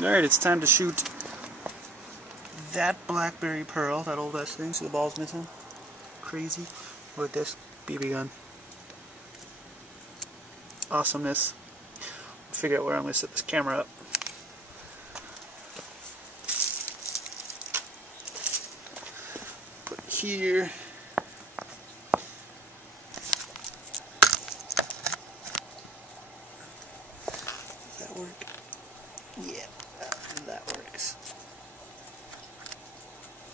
Alright, it's time to shoot that Blackberry Pearl, that old ass thing. See the ball's missing? Crazy. With this BB gun. Awesomeness. Figure out where I'm going to set this camera up. Put it here. Does that work? Yeah, that works.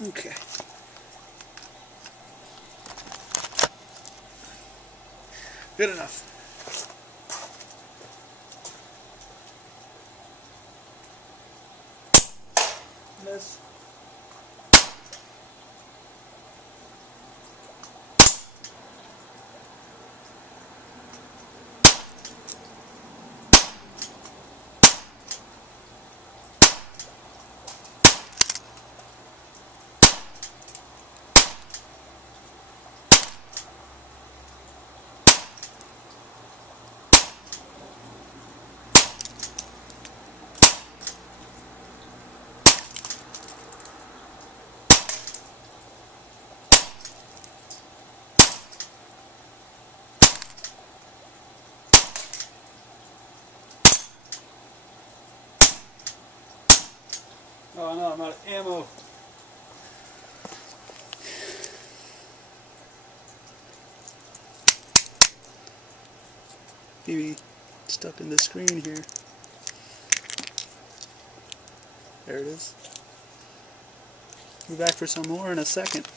Okay. Good enough. Miss. Oh no, I'm out of ammo. Maybe stuck in the screen here. There it is. Be back for some more in a second.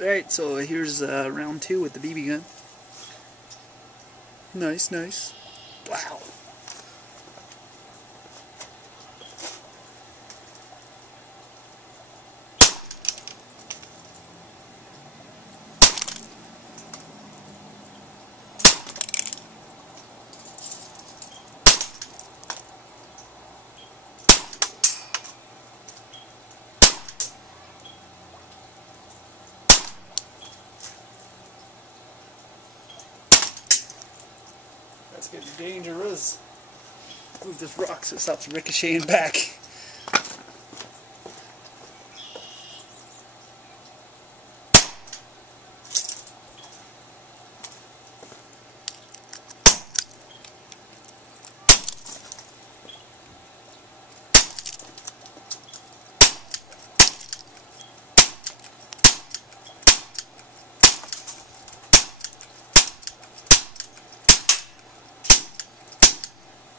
Alright, so here's round 2 with the BB gun. Nice, nice. Wow. That's getting dangerous. Move this rock so it stops ricocheting back.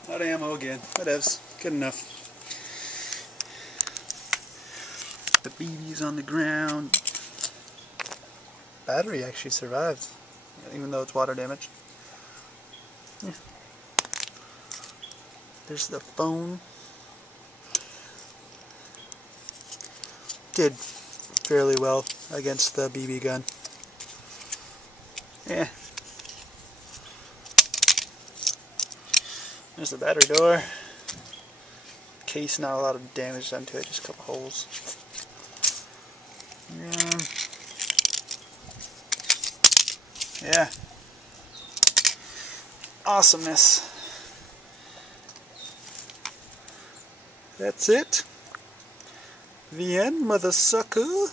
Not ammo again. Whatevs. Good enough. The BB's on the ground. Battery actually survived, even though it's water damaged. Yeah. There's the phone. Did fairly well against the BB gun. Yeah. There's the battery door. Case, not a lot of damage done to it, just a couple holes. Yeah. Awesomeness. That's it. The end, mother sucker.